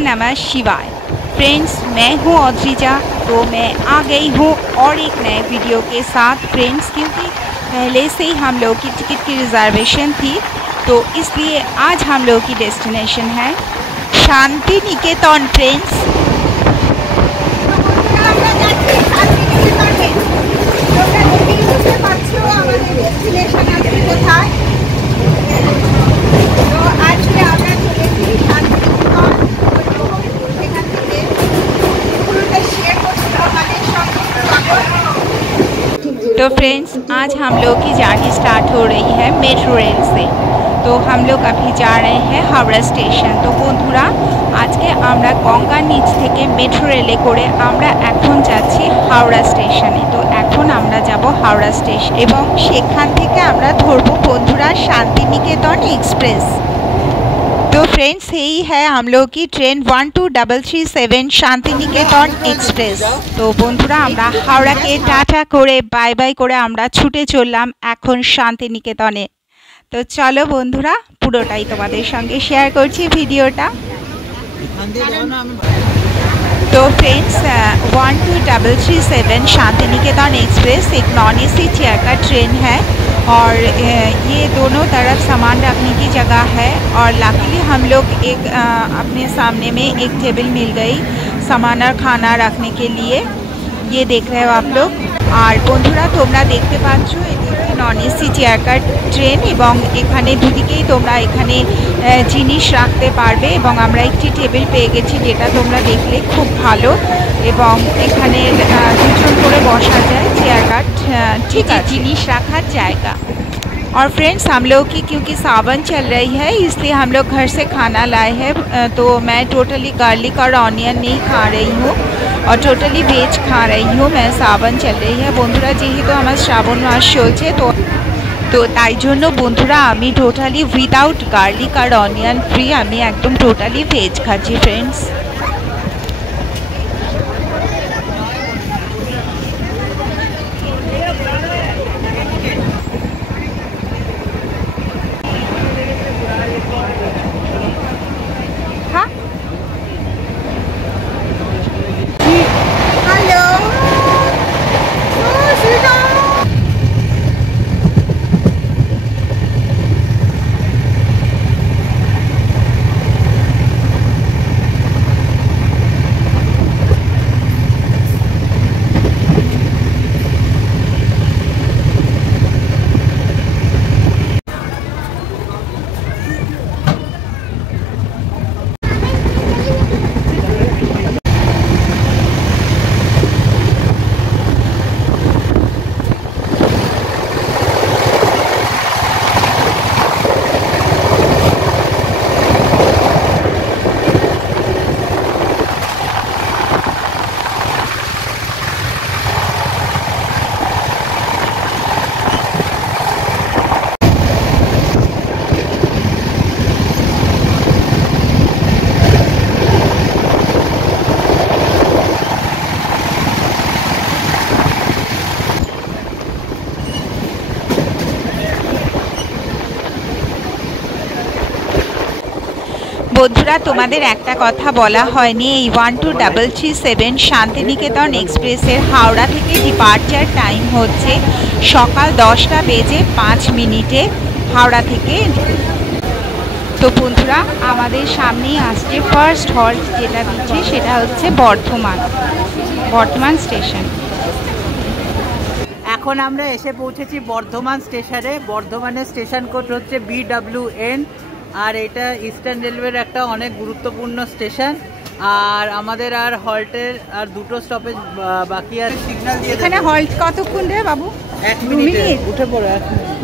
नमः शिवाय। फ्रेंड्स, मैं हूँ औद्रिजा। तो मैं आ गई हूँ और एक नए वीडियो के साथ फ्रेंड्स, क्योंकि पहले से ही हम लोग की टिकट की रिजर्वेशन थी, तो इसलिए आज हम लोग की डेस्टिनेशन है शांति निकेतन फ्रेंड्स। तो फ्रेंड्स, आज हम लोग की जर्नी स्टार्ट हो रही है मेट्रो रेल से। तो हम लोग अभी जा रहे हैं हावड़ा स्टेशन। तो बंधुरा, आज के আমরা গঙ্গার নিচ থেকে মেট্রো রেলে করে আমরা এখন যাচ্ছি হাওড়া স্টেশনে। তো এখন আমরা যাব হাওড়া স্টেশন এবং সেখান থেকে আমরা ধরবো বন্ধুরা শান্তিনিকেতন एक्सप्रेस। तो फ्रेंड्स, यही है हम लोग की ट्रेन 12337 शांतिनिकेतन एक्सप्रेस। तो बंधुरा আমরা হাওড়া के टाटा করে बाय बाय করে আমরা ছুটে চললাম এখন শান্তিনিকেতনে। तो चलो बंधुरा, পুরোটাই তোমাদের সঙ্গে শেয়ার করছি ভিডিওটা। तो फ्रेंड्स, 12337 शांतिनिकेतन एक्सप्रेस एक नॉन एसी चेयर का ट्रेन है और ये दोनों तरफ सामान रखने की जगह है। और लकीली हम लोग एक अपने सामने में एक टेबल मिल गई सामान और खाना रखने के लिए। ये देख रहे हो आप लोग। और बंधुरा, তোমরা দেখতে পাচ্ছ এটি একটি non AC chair car train এবং এখানে দুদিকেই তোমরা এখানে জিনিস রাখতে পারবে এবং আমরা একটি টেবিল পেয়ে গেছি, যেটা তোমরা দেখলে খুব ভালো। এবং এখানে দুজন করে বসা যায়, চেয়ার কার ঠিক আছে, জিনিস রাখার জায়গা। और फ्रेंड्स, हम लोग की क्योंकि सावन चल रही है इसलिए हम लोग घर से खाना लाए हैं। तो मैं टोटली गार्लिक और ऑनियन नहीं खा रही हूँ और टोटली वेज खा रही हूँ। मैं सावन चल रही है बंधुरा, जेहेतु আমার শ্রাবণ মাস চলছে। তো তাই জন্য বন্ধুরা আমি টোটালি উইদাউট গার্লিক আর অনিয়ন ফ্রি, আমি একদম টোটালি ভেজ খাচ্ছি ফ্রেন্ডস। বন্ধুরা, তোমাদের একটা কথা বলা হয়নি, এই 12337 শান্তিনিকেতন এক্সপ্রেসের হাওড়া থেকে ডিপার্চার টাইম হচ্ছে সকাল 10টা বেজে 5 মিনিটে হাওড়া থেকে। তো বন্ধুরা, আমাদের সামনেই আসছে ফার্স্ট হল্ট যেটা দিচ্ছে, সেটা হচ্ছে বর্ধমান স্টেশন। এখন আমরা এসে পৌঁছেছি বর্ধমান স্টেশনে। বর্ধমানের স্টেশন কোড হচ্ছে BWN। আর এটা ইস্টার্ন রেলওয়ের একটা অনেক গুরুত্বপূর্ণ স্টেশন। আর আমাদের আর হল্টের আর দুটো স্টপেজ বাকি আছে। সিগন্যাল দিয়ে এখানে হল্ট কতক্ষণ রে বাবু? 1 মিনিট উঠে পড়ো। 1 মিনিট।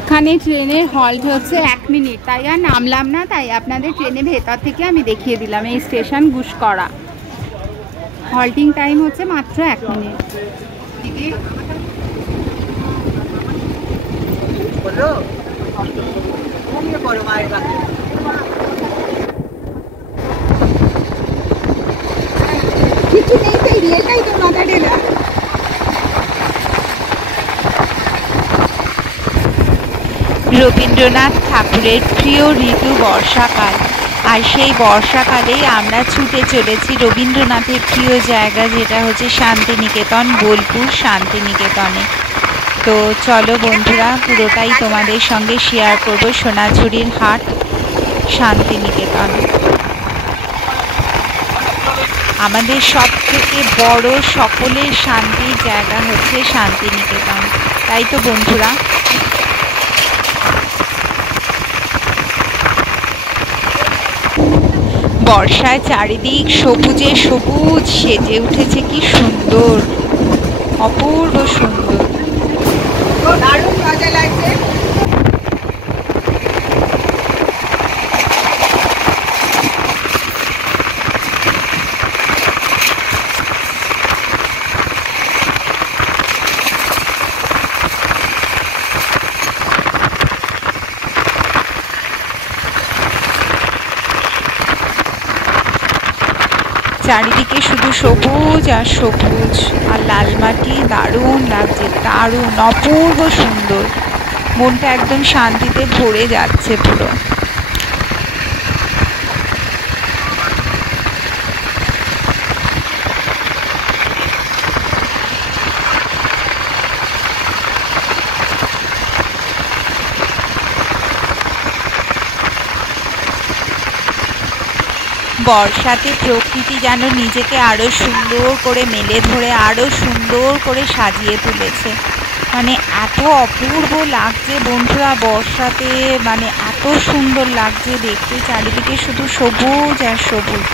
এখানে ট্রেনের হল্ট হচ্ছে 1 মিনিট, তাই আর নামলাম না, তাই আপনাদের ট্রেনের ভেতর থেকে আমি দেখিয়ে দিলাম। এই স্টেশন গুসকরা, হল্টিং টাইম হচ্ছে মাত্র 1 মিনিট। কিছু নেই, তাই রিয়েলটাই তো মাথা ঢেলা। রবীন্দ্রনাথ ঠাকুরের প্রিয় ঋতু বর্ষাকাল, আর সেই বর্ষাকালেই আমরা ছুটে চলেছি রবীন্দ্রনাথের প্রিয় জায়গা, যেটা হচ্ছে শান্তিনিকেতন, বোলপুর শান্তিনিকেতনে। তো চলো বন্ধুরা, পুরোটাই তোমাদের সঙ্গে শেয়ার করবো। সোনাঝুরির হাট, শান্তিনিকেতন আমাদের সব থেকে বড় সকলের শান্তির জায়গা হচ্ছে শান্তিনিকেতন, তাই তো বন্ধুরা। বর্ষায় চারিদিক সবুজে সবুজ সেজে উঠেছে, কি সুন্দর, অপূর্ব সুন্দর, দারুণ মজা লাগছে। চারিদিকে শুধু সবুজ আর সবুজ, আর লাল মাটি, দারুণ লাগছে, দারুণ অপূর্ব সুন্দর, মনটা একদম শান্তিতে ভরে যাচ্ছে পুরো। বর্ষাতে প্রকৃতি যেন নিজেকে আরো সুন্দর করে মেলে ধরে আরো সুন্দর করে সাজিয়ে তুলেছে, মানে এত অপূর্ব লাগছে বন্ধুরা বর্ষাতে, মানে এত সুন্দর লাগছে দেখতে, চারিদিকে শুধু সবুজ আর সবুজ,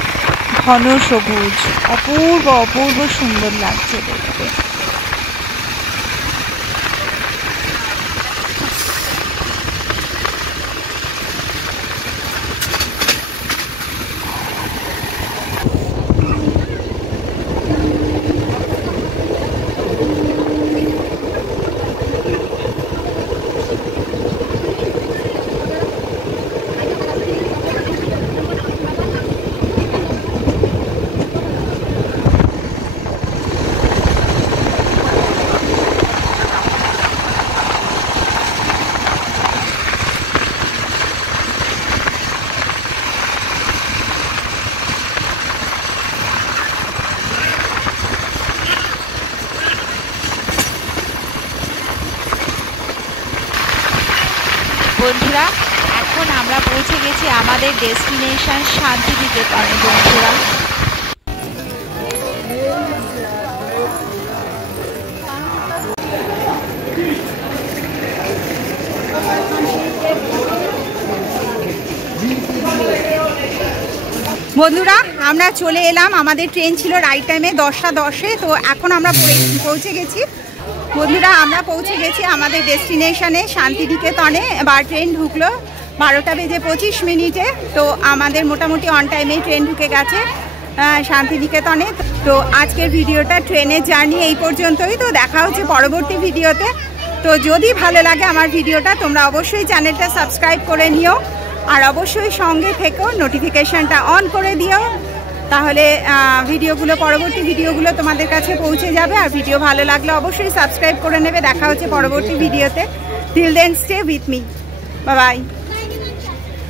ঘন সবুজ, অপূর্ব অপূর্ব সুন্দর লাগছে দেখতে। বন্ধুরা, এখন আমরা পৌঁছে গেছি আমাদের ডেস্টিনেশন শান্তিনিকেতনে। বন্ধুরা, বন্ধুরা আমরা চলে এলাম, আমাদের ট্রেন ছিল রাইট টাইমে 10টা 10-এ, তো এখন আমরা পৌঁছে গেছি। বন্ধুরা আমরা পৌঁছে গেছি আমাদের ডেস্টিনেশনে শান্তিনিকেতনে। এবার ট্রেন ঢুকলো 12টা বেজে 25 মিনিটে, তো আমাদের মোটামুটি অন টাইমে ট্রেন ঢুকে গেছে শান্তিনিকেতনে। তো আজকের ভিডিওটা ট্রেনের জার্নি এই পর্যন্তই, তো দেখা হচ্ছে পরবর্তী ভিডিওতে। তো যদি ভালো লাগে আমার ভিডিওটা, তোমরা অবশ্যই চ্যানেলটা সাবস্ক্রাইব করে নিও, আর অবশ্যই সঙ্গে থেকেও নোটিফিকেশানটা অন করে দিও, তাহলে ভিডিওগুলো পরবর্তী ভিডিওগুলো তোমাদের কাছে পৌঁছে যাবে। আর ভিডিও ভালো লাগলে অবশ্যই সাবস্ক্রাইব করে নেবে। দেখা হচ্ছে পরবর্তী ভিডিওতে। Till then stay with me, bye bye.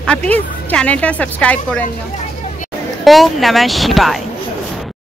আর প্লিজ চ্যানেলটা সাবস্ক্রাইব করে নিও। ওম নমঃ শিবায়।